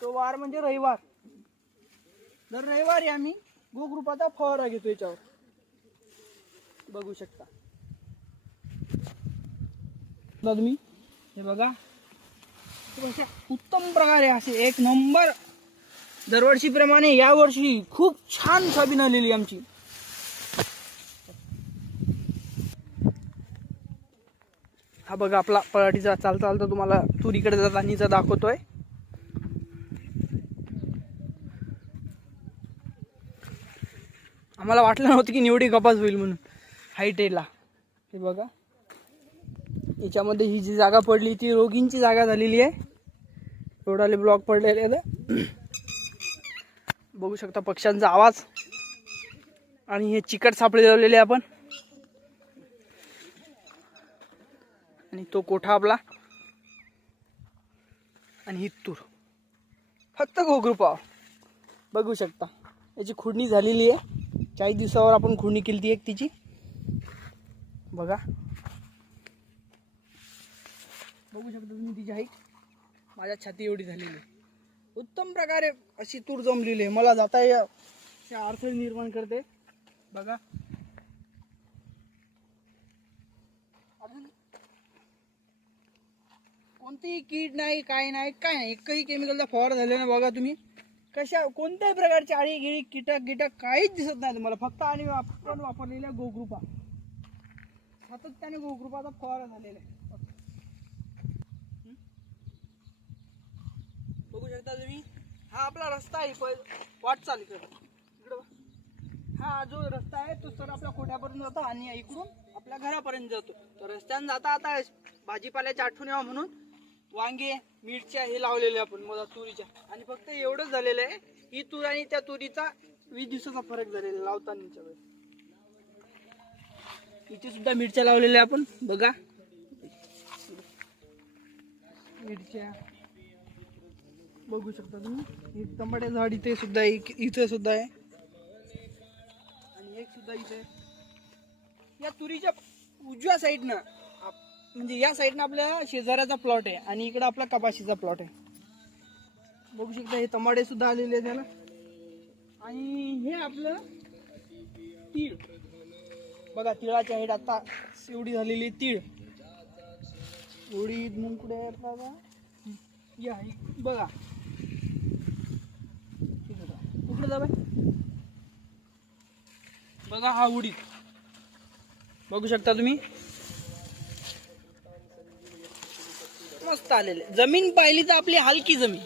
तो वार म्हणजे रविवार. दर रविवारी आम्ही गोग्रुपाचा फवारा घेतो याच्यावर. बघू शकता तुम्ही, हे बघा अशा उत्तम प्रकारे असे एक नंबर दरवर्षीप्रमाणे या वर्षी खूप छान सोयाबीन आलेली आमची. हा बघा आपला पराठीचा चालता तुम्हाला तुरीकडे जातानीचा दाखवतोय. आम्हाला वाटलं नव्हतं की निवडी कपास होईल म्हणून हाईट ला. हे बघा याच्यामध्ये ही जी जागा पडली ती रोगींची जागा झालेली आहे. एवढाले ब्लॉक पडलेले आहेत. बघू शकता पक्ष्यांचा आवाज. आणि हे चिकट सापळे लावलेले आपण. आणि तो कोठा आपला. आणि ही तूर फक्त गोग्रुपावर बघू शकता. याची खुडणी झालेली आहे. 40 दिवसावर आपण खुडणी केली ती एक तिची. बघा बघू शकता तुम्ही तिची हाईट माझ्या छाती एवढी झालेली आहे. उत्तम प्रकारे अशी तूर जमलेली आहे. मला जाता अडचण निर्माण करते. बघा कोणतीही कीड नाही, काय नाही, काय नाही. एकही केमिकलचा फवारा झाला ना बघा तुम्ही. कशा कोणत्याही प्रकारची आळी गिळी कीटक काहीच दिसत नाही तुम्हाला. फक्त आणि आपण वापरलेल्या गोग्रुपा, सातत्याने गोग्रुपाचा फवारा झालेला आहे. बघू शकता तुम्ही. हा आपला रस्ता आहे वाटचाल इकडं. हा जो रस्ता आहे तो सर आपल्या कोठ्यापर्यंत जातो आणि इकडून आपल्या घरापर्यंत जातो. तर रस्त्याने जाता आता भाजीपाल्याच्या आठवण यावं म्हणून वांगे मिरच्या हे लावलेले आपण मला तुरीच्या. आणि फक्त एवढंच झालेलं आहे, ही तूर आणि त्या तुरीचा 20 दिवसाचा फरक झालेला लावतानाच्या वेळेस. इथे सुद्धा मिरच्या लावलेल्या आपण. बघा मिरच्या बघू शकता तुम्ही. एक टमाटे झाड इथे सुद्धा आहे, इथे सुद्धा आहे आणि एक सुद्धा इथे. या तुरीच्या उजव्या साईडनं म्हणजे या साईडनं आपल्या शेजाऱ्याचा प्लॉट आहे आणि इकडे आपला कपाशीचा प्लॉट आहे. बघू शकता हे टमाटे सुद्धा आलेले आहे त्याला. आणि हे आपलं तीळ. बघा तिळाची हाईट आता एवढी झालेली तीळ. एवढी मुंकडे आपला या बघा कुठं जा बघा. हा उडीद बघू शकता तुम्ही. मस्त आलेले. जमीन पाहिली तर आपली हलकी जमीन.